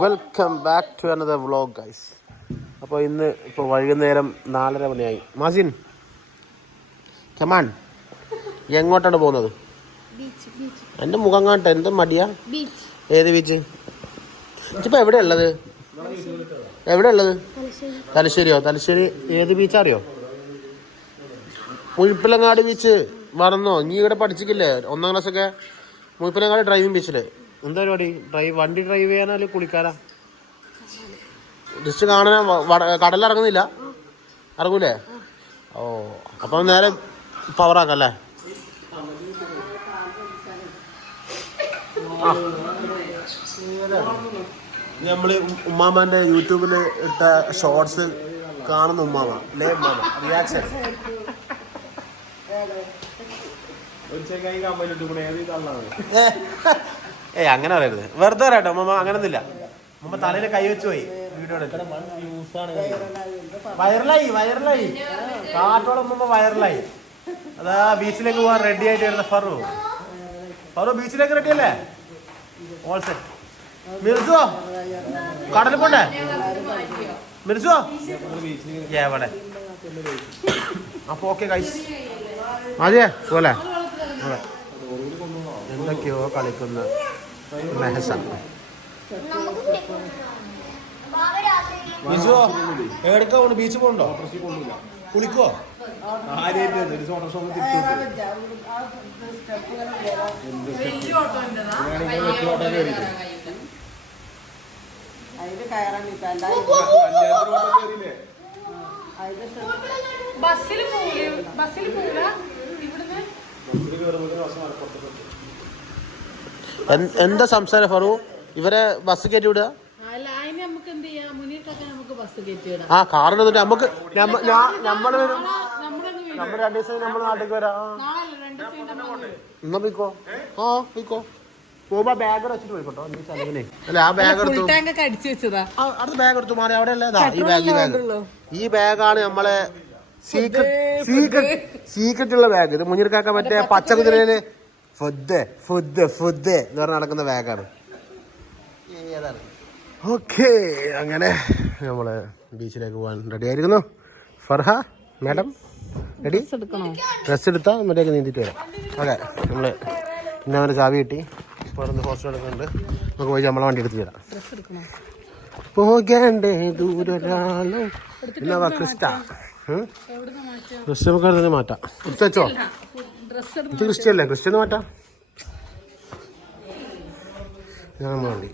Welcome back to another vlog guys. അപ്പോൾ ഇപ്പോൾ വൈകുന്നേരം 4:30 മണിയായി. മാസിൻ കമാൻ, എങ്ങോട്ടാണ് പോകുന്നത്? എൻ്റെ മുഖം കാട്ടെ, എന്ത് മടിയാ? ഏത് ബീച്ച്? ഇപ്പോൾ എവിടെ ഉള്ളത്? തലശ്ശേരിയോ? തലശ്ശേരി ഏത് ബീച്ച് അറിയോ? മുഴുപ്പിലങ്ങാട് ബീച്ച്. മറന്നോ? നീ ഇവിടെ പഠിച്ചിട്ടില്ലേ 1ാം ക്ലാസ്സൊക്കെ? മുഴുപ്പിലങ്ങാട് ഡ്രൈവിംഗ് ബീച്ചില് എന്താ പരിപാടി? വണ്ടി ഡ്രൈവ് ചെയ്യാനോ അല്ലെങ്കിൽ കുളിക്കാനാ? ജസ്റ്റ് കാണാനാ? കടലിറങ്ങുന്നില്ല? ഇറങ്ങൂലേ? ഓ, അപ്പം നേരെ പവറാക്കല്ലേ? നമ്മള് ഉമ്മാമാന്റെ യൂട്യൂബിൽ ഇട്ട ഷോർട്സ് കാണുന്ന ഉമ്മാമ അല്ലേ? ഉമ്മാമ റിയാക്ഷൻ. അങ്ങനെ പറയരുത്, വെറുതെ പറയട്ടോ ഉമ്മ. അങ്ങനൊന്നുമില്ല. ഉമ്മ തലയിൽ കൈ വെച്ച് പോയി. വീഡിയോ വൈറലായി കാട്ടോളം ഉമ്മ വൈറലായി. അതാ ബീച്ചിലേക്ക് പോകാൻ റെഡി ആയിട്ട് വരുന്ന ഫറു ബീച്ചിലേക്ക് റെഡി അല്ലേ? All set. മിർസുവോ കടലിൽ പോണ്ടേ? മിർസുവോ എവിടെ? അപ്പൊ ഓക്കെ ഗൈസ്, അതെ പോലെ എന്തൊക്കെയോ കളിക്കുന്ന മെഹസ. ബീച്ചോ എവിടേക്കാ പോണു? ബീച്ച് പോകണ്ടോ? കുളിക്കോ? എന്താ സംസാരം ഫറു? ഇവരെ ബസ് കയറ്റി വിടുക? ആ കാറിൽ വന്നിട്ട് നമ്മള് വരും. നമ്മൾ 2 ദിവസം നമ്മൾ നാട്ടിലേക്ക് വരാം. എന്നാ പോയിക്കോ. പോയിക്കോ. പോകുമ്പോ ബാഗ് വെച്ചിട്ട് പോയിക്കോട്ടോ. അല്ല, ആ ബാഗ് അടുത്ത ബാഗ് എടുത്തു മാറി. അവിടെ അല്ലേ ഈ ബാഗാണ് നമ്മളെ സീക്രട്ട് ഉള്ള ബാഗ്. ഇത് മുന്നിൽക്കാക്ക മറ്റേ പച്ചക്കുതിരയില് ഫുഡ് എന്ന് പറഞ്ഞ് നടക്കുന്ന ബാഗാണ്. ഓക്കെ, അങ്ങനെ നമ്മള് ബീച്ചിലേക്ക് പോകാൻ റെഡി ആയിരിക്കുന്നു. Farha madam ready? ഡ്രസ് എടുത്താൽ മറ്റേക്ക് നീന്തിട്ട് വരാം. ഓക്കെ, നമ്മള് ഇന്നവരെ ചാവി കിട്ടി. പുറത്ത് കുറച്ച് എടുക്കുന്നുണ്ട്. നമുക്ക് പോയി നമ്മളെ വണ്ടി എടുത്ത് തരാം. പോകേണ്ടേ ദൂരൊരാളും ക്രിസ്റ്റ നമുക്ക് മാറ്റാം. എടുത്ത് വെച്ചോ. ഇത് ക്രിസ്റ്റല്ലേ? ക്രിസ്റ്റന്ന് മാറ്റാം. ഞാൻ വണ്ടി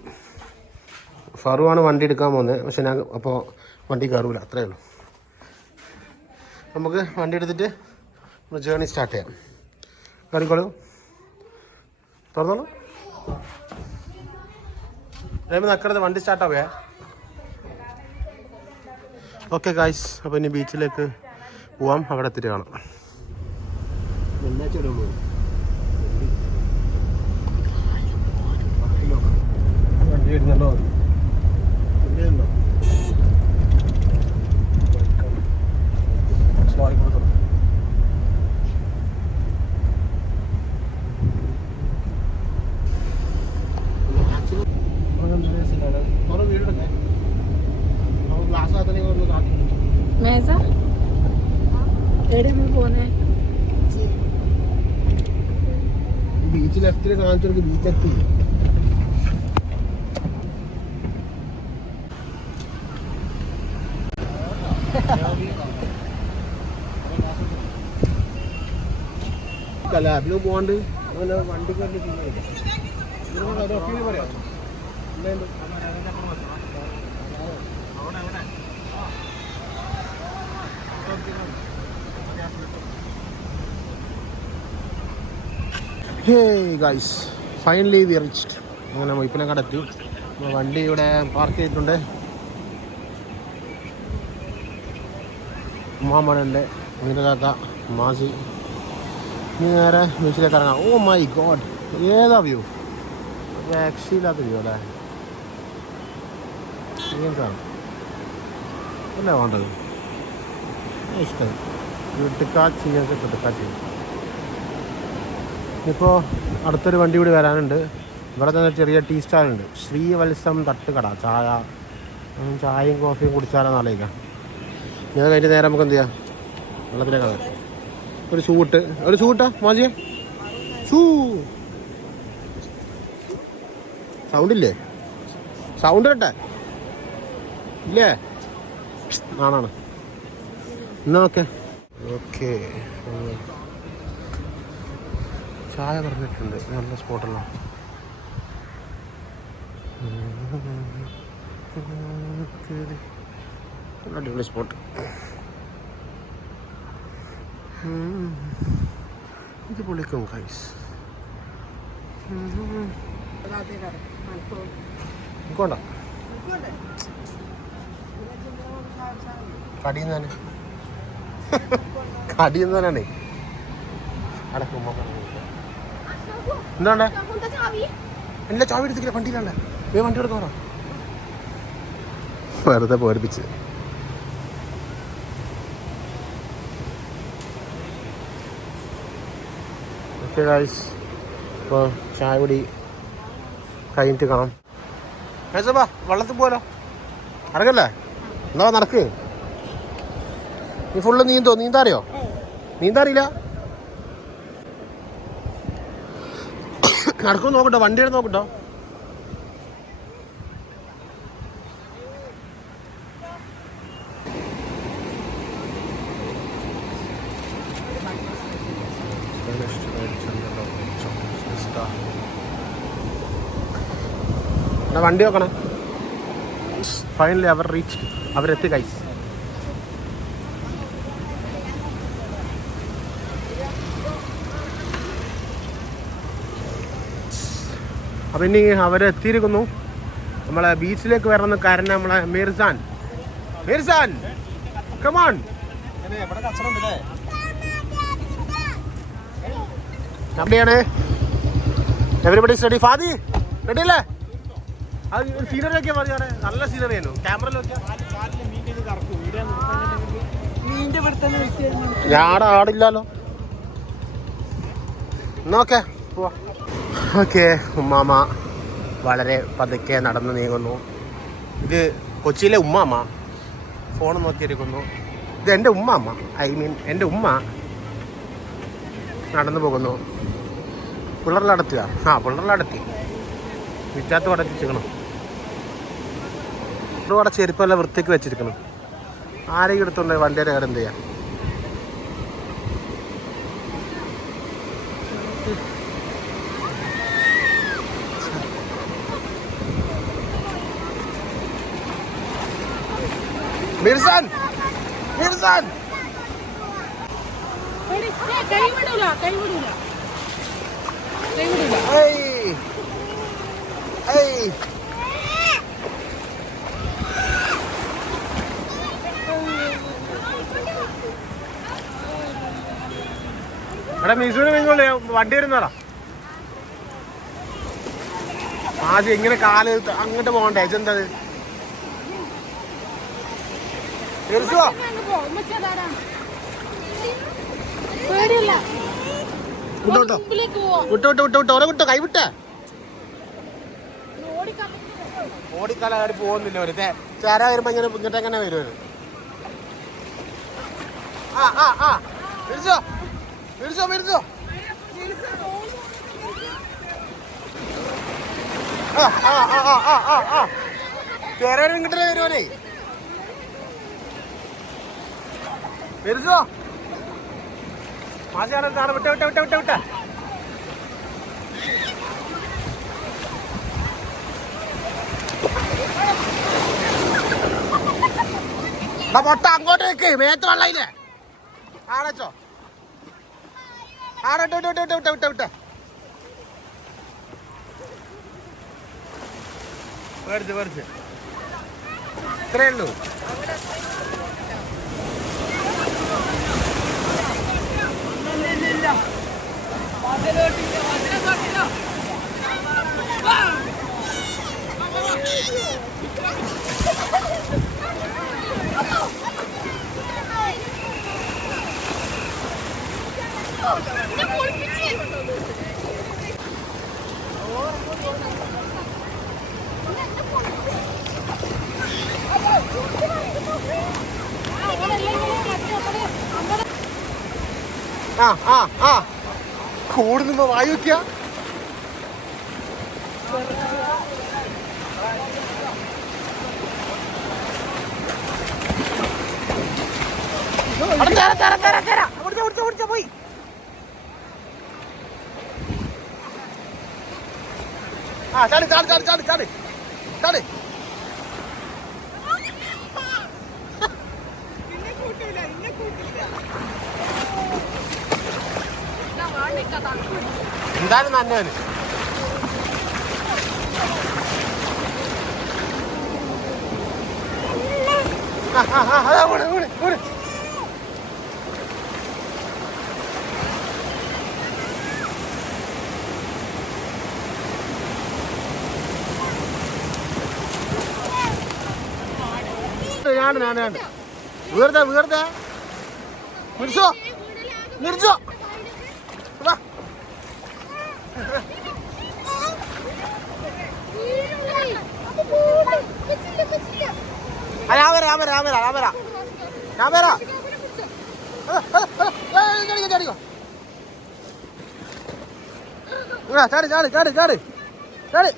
ഫറുവാണ് വണ്ടി എടുക്കാൻ പോകുന്നത്. പക്ഷെ ഞാൻ അപ്പോൾ വണ്ടി കയറൂല, അത്രേ ഉള്ളൂ. നമുക്ക് വണ്ടി എടുത്തിട്ട് നമ്മൾ ജേർണി സ്റ്റാർട്ട് ചെയ്യാം. കയറിക്കോളൂ, തുറന്നോളൂ. നക്കരുത്, വണ്ടി സ്റ്റാർട്ടാവേ. ഓക്കെ ഗായ്സ്, അപ്പോൾ ഇനി ബീച്ചിലേക്ക് പോവാം. അവിടെ എത്തിയിട്ട് കാണാം. വണ്ടി വരുന്നുണ്ടോ? ബീച്ച് ലെഫ്റ്റില് കാണിച്ചു. ബീച്ച് എത്തി. ലാബില് പോകാണ്ട് വണ്ടി പറയാം. Hey guys, finally we reached. അങ്ങനെ മുയ്പ്പിലങ്ങാട് എത്തി. വണ്ടി ഇവിടെ പാർക്ക് ചെയ്തിട്ടുണ്ട്. ഉമ്മാമണൻ്റെ മീനകാക്ക മാസി നേരെ ബീച്ചിലേക്ക് ഇറങ്ങാം. ഓ മൈ ഗോഡ്, ഏതാ വ്യൂ! രക്ഷയില്ലാത്ത വ്യൂ അല്ലേ? ആണ് അല്ലേ വേണ്ടത്? ഇഷ്ടം വീട്ടുകാച്ചി കിട്ടുക്കാച്ചി. ഇപ്പോൾ അടുത്തൊരു വണ്ടി കൂടി വരാനുണ്ട്. ഇവിടെ തന്നെ ചെറിയ ടീ സ്റ്റാളുണ്ട്. ശ്രീവത്സം തട്ടുകട. ചായയും കോഫിയും കുടിച്ചാലെന്ന് ആലോചിക്കാം. ഞാൻ കഴിഞ്ഞ നേരം നമുക്ക് എന്ത് ചെയ്യാം, വെള്ളത്തിലേക്ക് കാണാം. ഒരു ഷൂട്ടാ മാജിയെ ഷൂ. സൗണ്ടില്ലേ? സൗണ്ട് കേട്ടെ ഇല്ലേ? ആണാണ്. എന്നാ ഓക്കെ. ചായ പറഞ്ഞിട്ടുണ്ട്. നല്ല സ്പോട്ടല്ല. അടിപൊളി സ്പോട്ട്. ഇത് പൊളിക്കും ഗൈസ്. കൊണ്ട കടിയുന്നാണ് എന്താണ്ടേ? എല്ലാ ചാവി എടുത്തില്ല, വണ്ടിയിലാണ്ടേ. വണ്ടി എടുക്കണോ? വെറുതെ പോരിപ്പിച്ച്. ഓക്കെ ഗൈസ്, ഇപ്പോൾ ചായ കുടി കഴിഞ്ഞിട്ട് കാണാം. മേസപ്പാ വെള്ളത്തിൽ പോലോ, നടക്കല്ലേ? എന്താ നടക്ക്. നീ ഫുള്ള് നീന്താറിയോ? നീന്താറിയില്ല? നടക്കുമെന്ന് നോക്കട്ടോ, വണ്ടിയുടെ നോക്കട്ടോ. വണ്ടി നോക്കണം. ഫൈനലി അവരെത്തി ഗൈസ്. അപ്പം ഇനി അവരെത്തിയിരിക്കുന്നു. നമ്മളെ ബീച്ചിലേക്ക് വരണമെന്ന് കാരണം നമ്മളെ മിർസാൻ കമോൺ. എവിടെയാണ് എവരിബഡി സ്റ്റഡി? ഫാദി റെഡി അല്ലേ? അത് സീനറി ഒക്കെ മതി. അവിടെ നല്ല സീനറി ആയിരുന്നു. ക്യാമറയിൽ ഞാടെ ആടില്ലല്ലോ. നോക്കേ പോവാ. ഓക്കെ, ഉമ്മാമ വളരെ പതുക്കെ നടന്നു നീങ്ങുന്നു. ഇത് കൊച്ചിയിലെ ഉമ്മാമ ഫോൺ നോക്കിയിരിക്കുന്നു. ഇത് എൻ്റെ ഉമ്മാമ, എൻ്റെ ഉമ്മ നടന്നു പോകുന്നു. പിള്ളറിലടത്തി വിറ്റാത്ത അടച്ചിരിക്കണം. ഇവിടെ ചെരുപ്പെല്ലാം വൃത്തിക്ക് വെച്ചിരിക്കണം. ആരെയും എടുത്തോണ്ട് വണ്ടിയുടെ കാര്യം എന്ത് ചെയ്യാം? മിർസാൻ എടാ മിസുവിന് നിങ്ങളെ വണ്ടി വരുന്നോടാ. ആദ്യം ഇങ്ങനെ കാല് അങ്ങോട്ട് പോകണ്ടേ? ഇതെന്താ വിട്ടോ കൈവിട്ടേ. ഓടിക്കാലാടി പോകുന്നില്ല. ഒരു ചേര വരുമ്പോ ഇങ്ങനെ ഇങ്ങോട്ട് എങ്ങനെ വരും? മിർസോ ചേര ഇങ്ങോട്ടേ വരുവോനെ. മിർസോ മാസിയാണ് വിട്ട പൊട്ട അങ്ങോട്ട് വെക്ക്. മേത്ത് വെള്ളയില്ലേ? ആടച്ചോ വിട്ട മേടിച്ച് ഇത്രയേ ഉള്ളൂ. കൂടുന്നുമ്പോ വായു വെക്കുക. പോയി ചാടി ചാടി ചാടി ചാടി ചാടി ചാടി. എന്തായാലും നന്നാണ്. ഞാൻ വീർത്തെ വീർത്തെ മിർച്ചോ മിർച്ചോ ചാടി ചാടി ചാടി ചാടി ചാടി.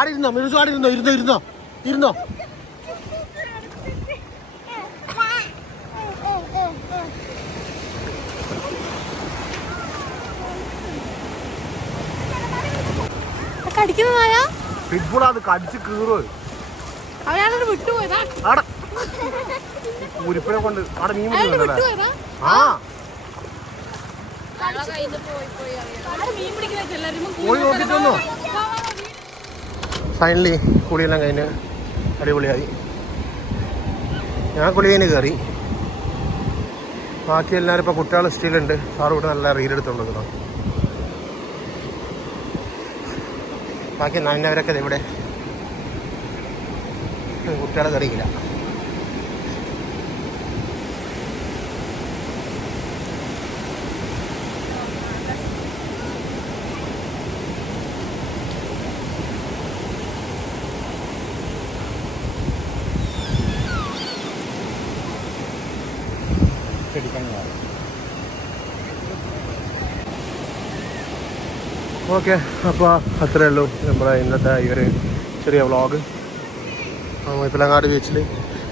ആടിരുന്നോ മിനുസു ആടിരുന്നോ ഇരുന്നോ ഇരുന്നോ ഇരുന്നോ. പിറ്റ്ബുൾ അത് കടിച്ച് കീറോ ഉരിപ്പിനെ കൊണ്ട് അവിടെ മീൻ പിടിക്കുന്നുണ്ടല്ലേ. ആ പോയി നോക്കിട്ടൊന്നോ. ഫൈനലി കുളിയെല്ലാം കഴിഞ്ഞ് അടിപൊളിയായി. ഞാൻ കുളി കഴിഞ്ഞ് കയറി. ബാക്കി എല്ലാവരും ഇപ്പോൾ കുട്ടികൾ സ്റ്റിലുണ്ട്. സാറ് ഇവിടെ നല്ല റീലെടുത്തുകൊണ്ടിരിക്കണം. ബാക്കി നന്നവരൊക്കെ ഇവിടെ കുട്ടികളെ കയറിയില്ല. ഓക്കെ, അപ്പോൾ അത്രയേ ഉള്ളൂ നമ്മളെ ഇന്നത്തെ ഈ ഒരു ചെറിയ വ്ളോഗ്. മുഴപ്പിലങ്ങാട് ബീച്ചിൽ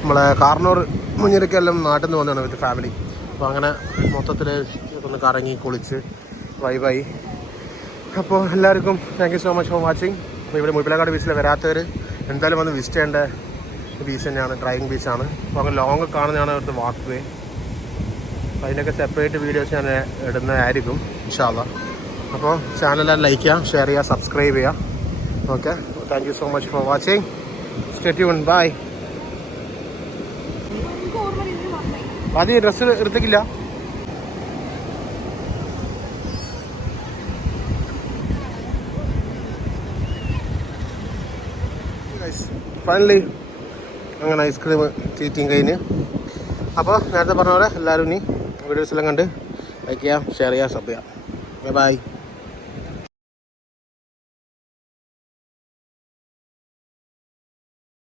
നമ്മളെ കാർണൂർ മുഞ്ഞിരിക്കെല്ലാം നാട്ടിൽ നിന്ന് വന്നതാണ് വിത്ത് ഫാമിലി. അപ്പോൾ അങ്ങനെ മൊത്തത്തിൽ ഒന്ന് കറങ്ങി കുളിച്ച് വൈബായി. അപ്പോൾ എല്ലാവർക്കും thank you so much for watching. അപ്പോൾ ഇവിടെ മുഴപ്പിലങ്ങാട് ബീച്ചിൽ വരാത്തവർ എന്തായാലും വന്ന് വിസിറ്റ് ചെയ്യേണ്ട ബീച്ച് തന്നെയാണ്. ഡ്രൈവിംഗ് ബീച്ചാണ്. അപ്പോൾ അങ്ങനെ ലോങ് കാണുന്നതാണ് അവിടുത്തെ വാക്ക് വേ. അപ്പോൾ അതിൻ്റെയൊക്കെ സെപ്പറേറ്റ് വീഡിയോസ് ഞാൻ ഇടുന്നതായിരിക്കും ഇൻഷാ അല്ലാഹ്. അപ്പോൾ ചാനലെല്ലാം ലൈക്ക് ചെയ്യുക, ഷെയർ ചെയ്യുക, സബ്സ്ക്രൈബ് ചെയ്യുക. Okay, thank you so much for watching. Stay tuned. Bye. അത് ഡ്രസ്സ് എടുത്തിട്ടില്ല. ഫൈനലി അങ്ങനെ ഐസ്ക്രീം തീറ്റിയും കഴിഞ്ഞ്. അപ്പോൾ നേരത്തെ പറഞ്ഞ പോലെ എല്ലാവരും ഇനി വീഡിയോസ് എല്ലാം കണ്ട് ലൈക്ക് ചെയ്യുക, ഷെയർ ചെയ്യുക, സബ് ചെയ്യുക. Bye bye.